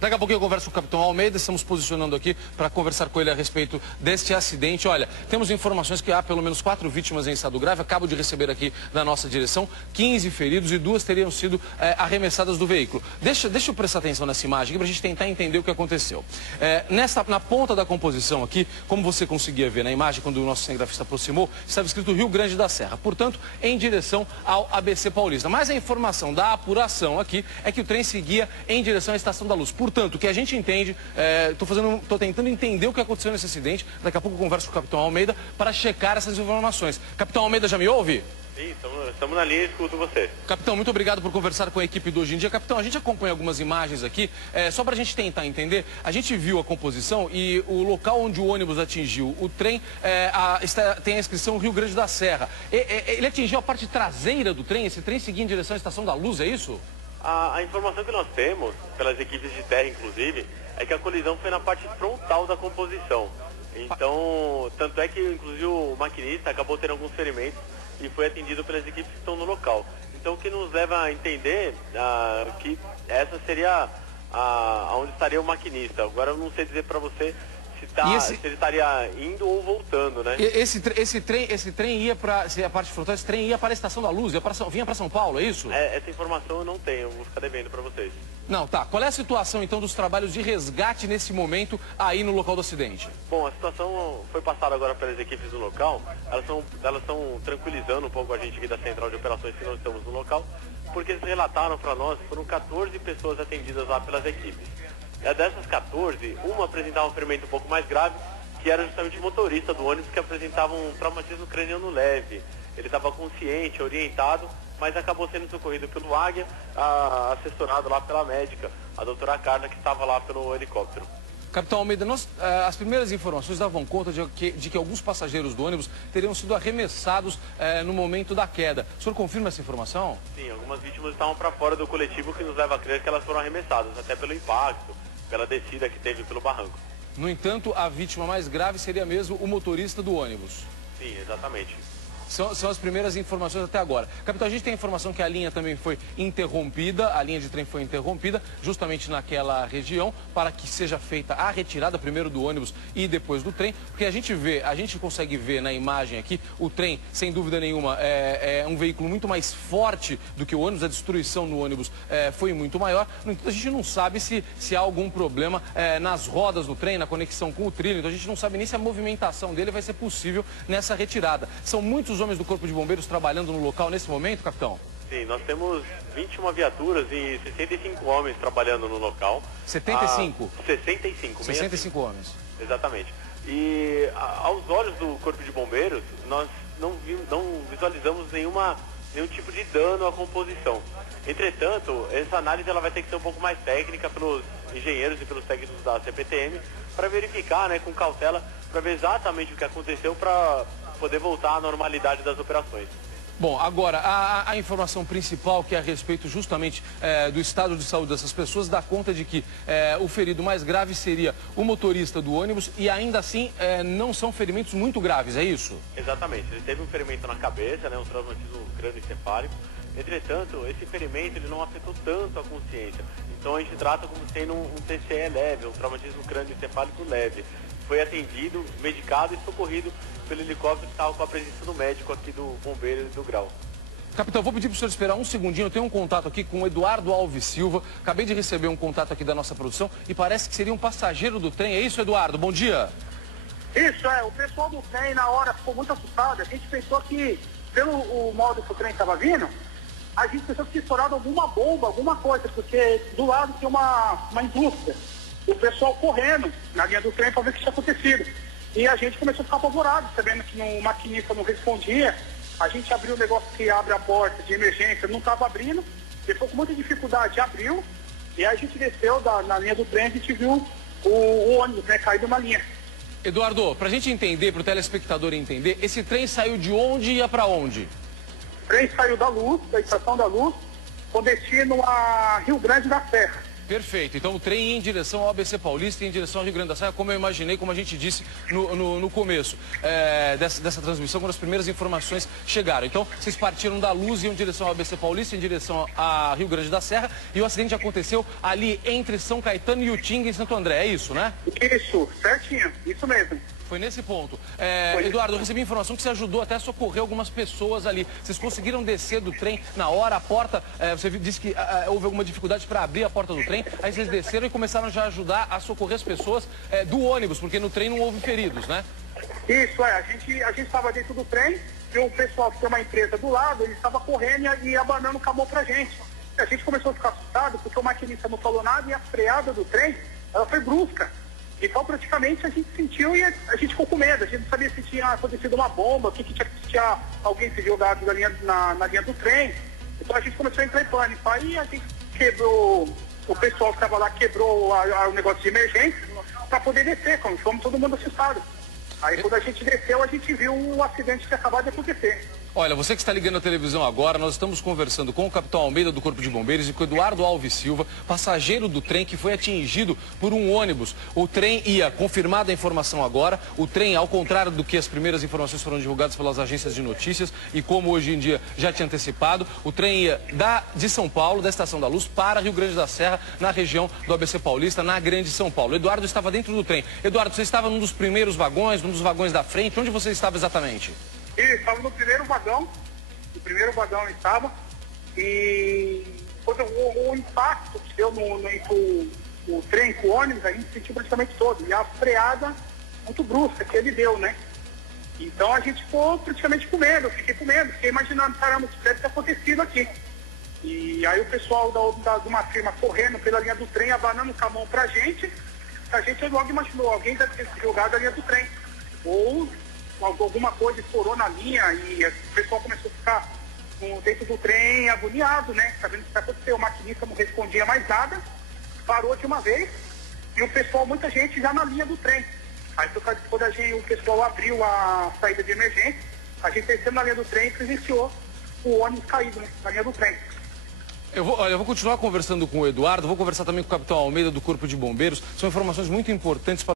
Daqui a pouquinho eu converso com o Capitão Almeida, estamos posicionando aqui para conversar com ele a respeito deste acidente. Olha, temos informações que há pelo menos 4 vítimas em estado grave, acabo de receber aqui da nossa direção, 15 feridos e 2 teriam sido arremessadas do veículo. Deixa eu prestar atenção nessa imagem aqui para a gente tentar entender o que aconteceu. Na ponta da composição aqui, como você conseguia ver na imagem, quando o nosso cinegrafista aproximou, estava escrito Rio Grande da Serra, portanto, em direção ao ABC Paulista. Mas a informação da apuração aqui é que o trem seguia em direção à Estação da Luz. Portanto, o que a gente entende, estou tentando entender o que aconteceu nesse acidente. Daqui a pouco eu converso com o Capitão Almeida para checar essas informações. Capitão Almeida, já me ouve? Sim, estamos na linha e escuto você. Capitão, muito obrigado por conversar com a equipe do Hoje em Dia. Capitão, a gente acompanha algumas imagens aqui, só para a gente tentar entender. A gente viu a composição e o local onde o ônibus atingiu o trem tem a inscrição Rio Grande da Serra. Ele atingiu a parte traseira do trem? Esse trem seguia em direção à Estação da Luz, é isso? A informação que nós temos, pelas equipes de terra inclusive, é que a colisão foi na parte frontal da composição. Então, tanto é que inclusive o maquinista acabou tendo alguns ferimentos e foi atendido pelas equipes que estão no local. Então, o que nos leva a entender que essa seria onde estaria o maquinista. Agora eu não sei dizer para você se ele estaria indo ou voltando, né? Esse trem ia para a parte frontal, esse trem ia para a Estação da Luz, vinha para São Paulo, é isso? Essa informação eu não tenho, vou ficar devendo para vocês. Não, tá. Qual é a situação, então, dos trabalhos de resgate nesse momento aí no local do acidente? Bom, a situação foi passada agora pelas equipes do local. Elas estão tranquilizando um pouco a gente aqui da Central de Operações que nós estamos no local, porque eles relataram para nós que foram 14 pessoas atendidas lá pelas equipes. E dessas 14, uma apresentava um ferimento um pouco mais grave, que era justamente o motorista do ônibus, que apresentava um traumatismo craniano leve. Ele estava consciente, orientado, mas acabou sendo socorrido pelo Águia, assessorado lá pela médica, a doutora Carla, que estava lá pelo helicóptero. Capitão Almeida, as primeiras informações davam conta de que alguns passageiros do ônibus teriam sido arremessados no momento da queda. O senhor confirma essa informação? Sim, algumas vítimas estavam para fora do coletivo, que nos leva a crer que elas foram arremessadas, até pelo impacto, pela descida que teve pelo barranco. No entanto, a vítima mais grave seria mesmo o motorista do ônibus. Sim, exatamente. São as primeiras informações até agora. Capitão, a gente tem a informação que a linha também foi interrompida, a linha de trem foi interrompida justamente naquela região para que seja feita a retirada primeiro do ônibus e depois do trem, porque a gente consegue ver na imagem aqui, o trem, sem dúvida nenhuma, é um veículo muito mais forte do que o ônibus, a destruição no ônibus foi muito maior. No entanto, a gente não sabe se há algum problema nas rodas do trem, na conexão com o trilho, então a gente não sabe nem se a movimentação dele vai ser possível nessa retirada. São muitos homens do Corpo de Bombeiros trabalhando no local nesse momento, capitão? Sim, nós temos 21 viaturas e 65 homens trabalhando no local. 75? 65. 65 homens. Exatamente. E aos olhos do Corpo de Bombeiros, nós não visualizamos nenhum tipo de dano à composição. Entretanto, essa análise ela vai ter que ser um pouco mais técnica pelos engenheiros e pelos técnicos da CPTM para verificar, né, com cautela, para ver exatamente o que aconteceu para poder voltar à normalidade das operações. Bom, agora, a informação principal, que é a respeito justamente do estado de saúde dessas pessoas, dá conta de que o ferido mais grave seria o motorista do ônibus e ainda assim não são ferimentos muito graves, é isso? Exatamente. Ele teve um ferimento na cabeça, né, um traumatismo crânioencefálico. Entretanto, esse ferimento ele não afetou tanto a consciência. Então a gente trata como sendo um TCE leve, um traumatismo crânioencefálico leve. Foi atendido, medicado e socorrido pelo helicóptero que estava com a presença do médico aqui do bombeiro e do grau. Capitão, vou pedir para o senhor esperar um segundinho. Eu tenho um contato aqui com o Eduardo Alves Silva. Acabei de receber um contato aqui da nossa produção e parece que seria um passageiro do trem. É isso, Eduardo? Bom dia. Isso, o pessoal do trem na hora ficou muito assustado. A gente pensou que, pelo modo que o trem estava vindo, a gente pensou que tinha estourado alguma bomba, alguma coisa, porque do lado tem uma indústria. O pessoal correndo na linha do trem para ver o que tinha acontecido. E a gente começou a ficar apavorado, sabendo que o maquinista não respondia. A gente abriu o negócio que abre a porta de emergência, não estava abrindo. Ele ficou com muita dificuldade, abriu. E aí a gente desceu na linha do trem, a gente viu o ônibus, né, cair de uma linha. Eduardo, para a gente entender, para o telespectador entender, esse trem saiu de onde e ia para onde? O trem saiu da Luz, da Estação da Luz, com destino a Rio Grande da Serra. Perfeito. Então o trem ia em direção ao ABC Paulista e em direção ao Rio Grande da Serra, como eu imaginei, como a gente disse no começo dessa transmissão, quando as primeiras informações chegaram. Então vocês partiram da Luz e iam em direção ao ABC Paulista, em direção a Rio Grande da Serra, e o acidente aconteceu ali entre São Caetano e Utinga, em Santo André. É isso, né? Isso, certinho, isso mesmo. Foi nesse ponto. Eduardo, eu recebi informação que você ajudou até a socorrer algumas pessoas ali. Vocês conseguiram descer do trem na hora, a porta, você disse que houve alguma dificuldade para abrir a porta do trem, aí vocês desceram e começaram já a ajudar a socorrer as pessoas do ônibus, porque no trem não houve feridos, né? Isso, a gente estava dentro do trem e o pessoal que tem uma empresa do lado, ele estava correndo e abanando o camão pra gente. A gente começou a ficar assustado porque o maquinista não falou nada e a freada do trem, ela foi brusca. Então, praticamente, a gente sentiu e a gente ficou com medo. A gente não sabia se tinha acontecido uma bomba, o que tinha alguém se jogado na linha do trem. Então, a gente começou a entrar em pânico. Aí, a gente quebrou, o pessoal que estava lá quebrou o negócio de emergência para poder descer, como fomos todo mundo assustado. Aí, quando a gente desceu, a gente viu o acidente que acabou de acontecer. Olha, você que está ligando a televisão agora, nós estamos conversando com o capitão Almeida do Corpo de Bombeiros e com o Eduardo Alves Silva, passageiro do trem que foi atingido por um ônibus. O trem ia, confirmada a informação agora, o trem, ao contrário do que as primeiras informações foram divulgadas pelas agências de notícias e como hoje em dia já tinha antecipado, o trem ia de São Paulo, da Estação da Luz, para Rio Grande da Serra, na região do ABC Paulista, na Grande São Paulo. O Eduardo estava dentro do trem. Eduardo, você estava num dos primeiros vagões, num dos vagões da frente, onde você estava exatamente? Ele estava no primeiro vagão estava, e quando o impacto que deu entre o trem com o ônibus, a gente sentiu praticamente todo, e a freada muito brusca que ele deu, né? Então a gente ficou praticamente com medo, fiquei imaginando, caramba, o que deve ter acontecido aqui. E aí o pessoal de uma firma correndo pela linha do trem, abanando com a mão pra gente, a gente logo imaginou, alguém deve ter se jogado a linha do trem. Ou alguma coisa estourou na linha e o pessoal começou a ficar dentro do trem agoniado, né? Sabendo o que aconteceu, o maquinista não respondia mais nada, parou de uma vez e o pessoal, muita gente já na linha do trem. Aí quando o pessoal abriu a saída de emergência, a gente desceu na linha do trem e presenciou o ônibus caído, né, na linha do trem. Eu vou continuar conversando com o Eduardo, vou conversar também com o capitão Almeida do Corpo de Bombeiros, são informações muito importantes para